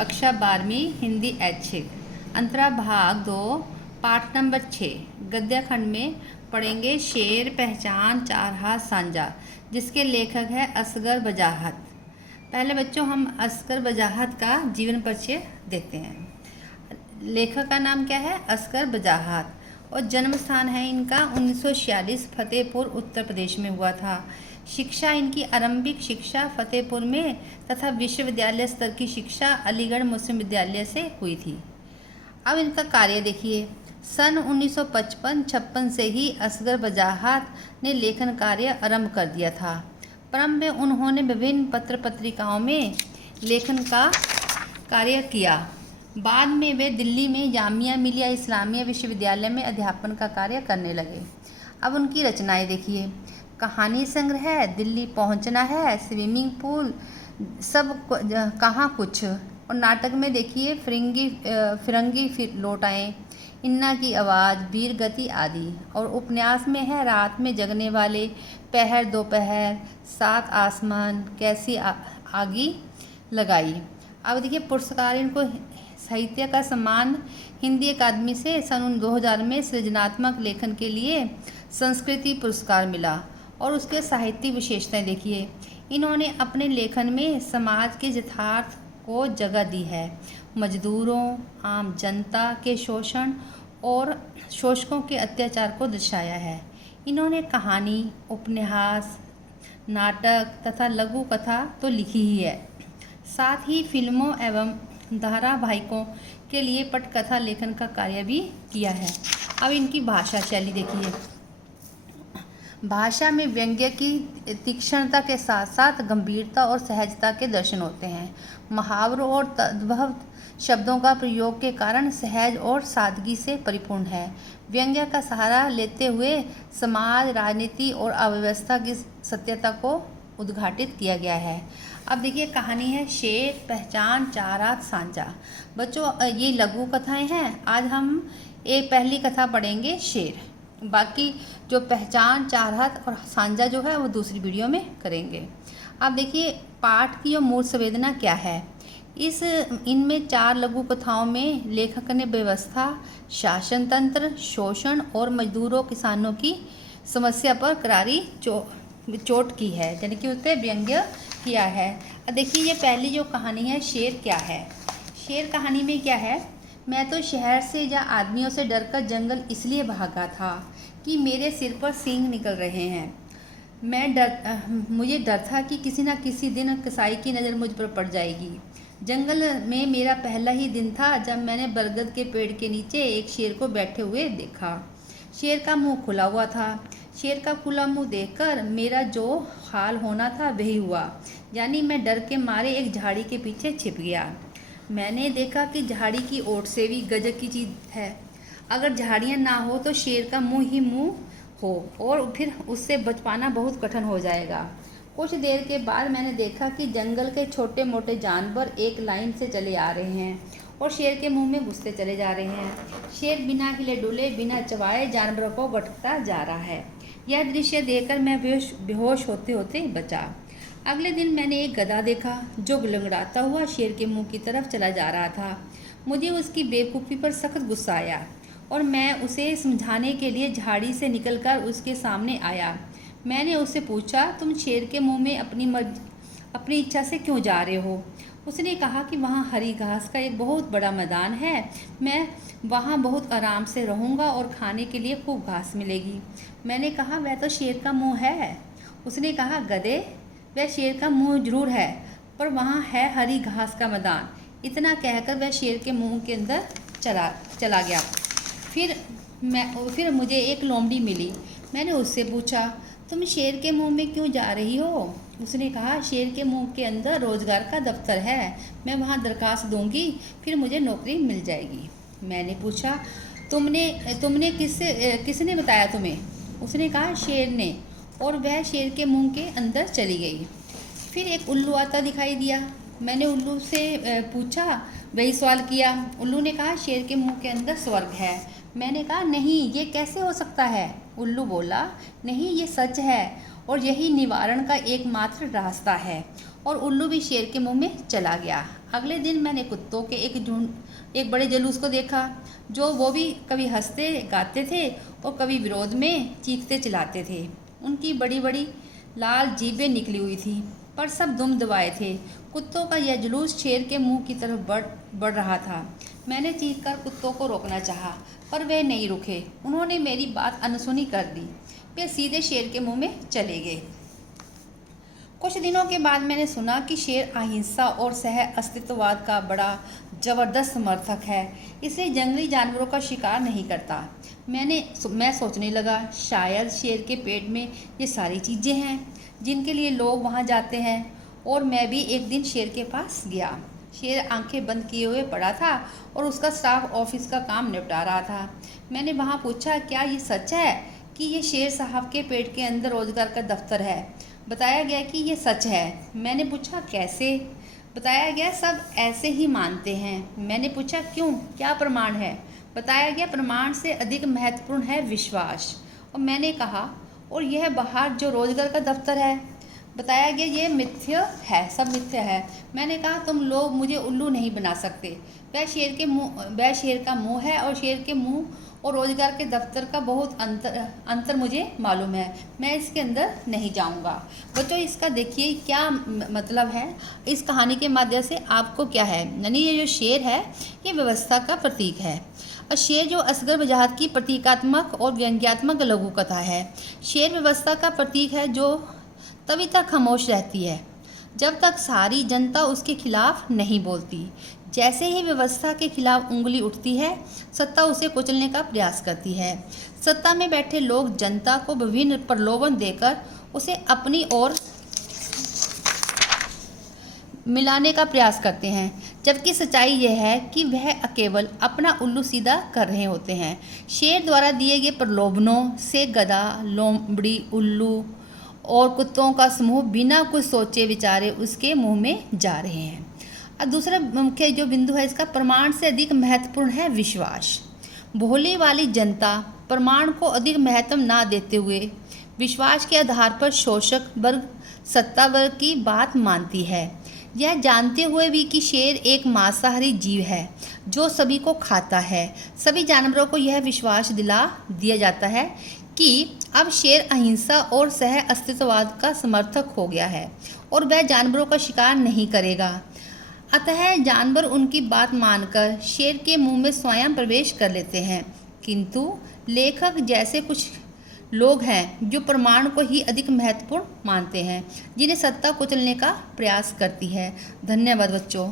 कक्षा 12वीं हिंदी ऐच्छिक अंतरा भाग 2 पाठ नंबर 6 गद्य खंड में पढ़ेंगे शेर पहचान चार हाथ साझा, जिसके लेखक है असगर बजाहत। पहले बच्चों हम असगर बजाहत का जीवन परिचय देखते हैं। लेखक का नाम क्या है? असगर बजाहत, और जन्म स्थान है इनका 1946 फतेहपुर उत्तर प्रदेश में हुआ था। शिक्षा इनकी आरंभिक शिक्षा फतेहपुर में तथा विश्वविद्यालय स्तर की शिक्षा अलीगढ़ मुस्लिम विद्यालय से हुई थी। अब इनका कार्य देखिए। सन 1955-56 से ही असगर बजाहत ने लेखन कार्य आरंभ कर दिया था। प्रारंभ में उन्होंने विभिन्न पत्र पत्रिकाओं में लेखन का कार्य किया। बाद में वे दिल्ली में जामिया मिलिया इस्लामिया विश्वविद्यालय में अध्यापन का कार्य करने लगे। अब उनकी रचनाएं देखिए। कहानी संग्रह है, दिल्ली पहुंचना है, स्विमिंग पूल, सब कहाँ कुछ, और नाटक में देखिए फिरंगी फिर लौट आए, इन्ना की आवाज़, वीर गति आदि। और उपन्यास में है रात में जगने वाले, पहर दोपहर, सात आसमान, कैसी आगी लगाई। अब देखिए पुरस्कार इनको साहित्य का सम्मान हिंदी अकादमी से सन 2000 में सृजनात्मक लेखन के लिए संस्कृति पुरस्कार मिला। और उसके साहित्यिक विशेषताएं देखिए। इन्होंने अपने लेखन में समाज के यथार्थ को जगह दी है। मजदूरों, आम जनता के शोषण और शोषकों के अत्याचार को दर्शाया है। इन्होंने कहानी, उपन्यास, नाटक तथा लघु कथा तो लिखी ही है, साथ ही फिल्मों एवं धारावाहिकों के लिए पटकथा लेखन का कार्य भी किया है। अब इनकी भाषा शैली देखिए। भाषा में व्यंग्य की तीक्ष्णता के साथ साथ गंभीरता और सहजता के दर्शन होते हैं। मुहावरों और तद्भव शब्दों का प्रयोग के कारण सहज और सादगी से परिपूर्ण है। व्यंग्य का सहारा लेते हुए समाज, राजनीति और अव्यवस्था की सत्यता को उद्घाटित किया गया है। अब देखिए कहानी है शेर पहचान चार हाथ साझा। बच्चों ये लघु कथाएं हैं। आज हम एक पहली कथा पढ़ेंगे शेर, बाकी जो पहचान चार हाथ और साझा जो है वो दूसरी वीडियो में करेंगे। अब देखिए पाठ की मूल संवेदना क्या है। इनमें चार लघु कथाओं में लेखक ने व्यवस्था, शासन तंत्र, शोषण और मजदूरों किसानों की समस्या पर करारी चोट की है, यानी कि उस पर व्यंग्य किया है। अब देखिए ये पहली जो कहानी है शेर क्या है। शेर कहानी में क्या है? मैं तो शहर से या आदमियों से डरकर जंगल इसलिए भागा था कि मेरे सिर पर सींग निकल रहे हैं। मुझे डर था कि किसी न किसी दिन कसाई की नज़र मुझ पर पड़ जाएगी। जंगल में मेरा पहला ही दिन था जब मैंने बरगद के पेड़ के नीचे एक शेर को बैठे हुए देखा। शेर का मुंह खुला हुआ था। शेर का खुला मुंह देखकर मेरा जो हाल होना था वही हुआ, यानी मैं डर के मारे एक झाड़ी के पीछे छिप गया। मैंने देखा कि झाड़ी की ओट से भी गजब की चीज़ है। अगर झाड़ियाँ ना हो तो शेर का मुंह ही मुंह हो और फिर उससे बच पाना बहुत कठिन हो जाएगा। कुछ देर के बाद मैंने देखा कि जंगल के छोटे मोटे जानवर एक लाइन से चले आ रहे हैं और शेर के मुंह में घुसते चले जा रहे हैं। शेर बिना हिले डुले, बिना चबाए जानवरों को गटकता जा रहा है। यह दृश्य देखकर मैं बेहोश होते होते बचा। अगले दिन मैंने एक गधा देखा जो लंगड़ाता हुआ शेर के मुंह की तरफ चला जा रहा था। मुझे उसकी बेवकूफ़ी पर सख्त गुस्सा आया और मैं उसे समझाने के लिए झाड़ी से निकलकर उसके सामने आया। मैंने उससे पूछा, तुम शेर के मुंह में अपनी इच्छा से क्यों जा रहे हो? उसने कहा कि वहाँ हरी घास का एक बहुत बड़ा मैदान है, मैं वहाँ बहुत आराम से रहूँगा और खाने के लिए खूब घास मिलेगी। मैंने कहा, वह तो शेर का मुंह है। उसने कहा, गधे, वह शेर का मुंह जरूर है, पर वहाँ है हरी घास का मैदान। इतना कहकर वह शेर के मुंह के अंदर चला गया। फिर मुझे एक लोमड़ी मिली। मैंने उससे पूछा, तुम शेर के मुंह में क्यों जा रही हो? उसने कहा, शेर के मुंह के अंदर रोजगार का दफ्तर है, मैं वहाँ दरखास्त दूंगी, फिर मुझे नौकरी मिल जाएगी। मैंने पूछा, तुमने किसने बताया तुम्हें? उसने कहा, शेर ने, और वह शेर के मुंह के अंदर चली गई। फिर एक उल्लू आता दिखाई दिया। मैंने उल्लू से पूछा, वही सवाल किया। उल्लू ने कहा, शेर के मुंह के अंदर स्वर्ग है। मैंने कहा, नहीं, ये कैसे हो सकता है? उल्लू बोला, नहीं, ये सच है और यही निवारण का एकमात्र रास्ता है। और उल्लू भी शेर के मुंह में चला गया। अगले दिन मैंने कुत्तों के एक बड़े जुलूस को देखा, जो वो भी कभी हंसते गाते थे और कभी विरोध में चीखते चिल्लाते थे। उनकी बड़ी बड़ी लाल जीभें निकली हुई थी, पर सब दुम दबाए थे। कुत्तों का यह जुलूस शेर के मुंह की तरफ बढ़ रहा था। मैंने चीखकर कुत्तों को रोकना चाहा, पर वे नहीं रुके। उन्होंने मेरी बात अनसुनी कर दी। वे सीधे शेर के मुंह में चले गए। कुछ दिनों के बाद मैंने सुना कि शेर अहिंसा और सह अस्तित्ववाद का बड़ा जबरदस्त समर्थक है, इसलिए जंगली जानवरों का शिकार नहीं करता। मैं सोचने लगा, शायद शेर के पेट में ये सारी चीज़ें हैं जिनके लिए लोग वहाँ जाते हैं। और मैं भी एक दिन शेर के पास गया। शेर आंखें बंद किए हुए पड़ा था और उसका स्टाफ ऑफिस का काम निपटा रहा था। मैंने वहाँ पूछा, क्या ये सच है कि ये शेर साहब के पेट के अंदर रोजगार का दफ्तर है? बताया गया कि ये सच है। मैंने पूछा, कैसे? बताया गया सब ऐसे ही मानते हैं। मैंने पूछा, क्यों, क्या प्रमाण है? बताया गया प्रमाण से अधिक महत्वपूर्ण है विश्वास। और मैंने कहा, और यह बाहर जो रोजगार का दफ्तर है? बताया गया ये मिथ्या है, सब मिथ्या है। मैंने कहा, तुम लोग मुझे उल्लू नहीं बना सकते। वह शेर का मुंह है और शेर के मुंह और रोजगार के दफ्तर का बहुत अंतर मुझे मालूम है। मैं इसके अंदर नहीं जाऊंगा। बच्चों, इसका देखिए क्या मतलब है। इस कहानी के माध्यम से आपको क्या है, यानी ये जो शेर है ये व्यवस्था का प्रतीक है। और शेर जो असगर वजाहत की प्रतीकात्मक और व्यंग्यात्मक लघु कथा है। शेर व्यवस्था का प्रतीक है जो तभी तक खामोश रहती है जब तक सारी जनता उसके खिलाफ नहीं बोलती। जैसे ही व्यवस्था के खिलाफ उंगली उठती है, सत्ता उसे कुचलने का प्रयास करती है। सत्ता में बैठे लोग जनता को विभिन्न प्रलोभन देकर उसे अपनी ओर मिलाने का प्रयास करते हैं, जबकि सच्चाई यह है कि वह केवल अपना उल्लू सीधा कर रहे होते हैं। शेर द्वारा दिए गए प्रलोभनों से गधा, लोमड़ी, उल्लू और कुत्तों का समूह बिना कुछ सोचे विचारे उसके मुंह में जा रहे हैं। और दूसरा मुख्य जो बिंदु है इसका, प्रमाण से अधिक महत्वपूर्ण है विश्वास। भोली वाली जनता प्रमाण को अधिक महत्व ना देते हुए विश्वास के आधार पर शोषक वर्ग, सत्ता वर्ग की बात मानती है। यह जानते हुए भी कि शेर एक मांसाहारी जीव है जो सभी को खाता है। सभी जानवरों को यह विश्वास दिला दिया जाता है कि अब शेर अहिंसा और सह अस्तित्ववाद का समर्थक हो गया है और वह जानवरों का शिकार नहीं करेगा। अतः जानवर उनकी बात मानकर शेर के मुंह में स्वयं प्रवेश कर लेते हैं। किंतु लेखक जैसे कुछ लोग हैं जो प्रमाण को ही अधिक महत्वपूर्ण मानते हैं, जिन्हें सत्ता कुचलने का प्रयास करती है। धन्यवाद बच्चों।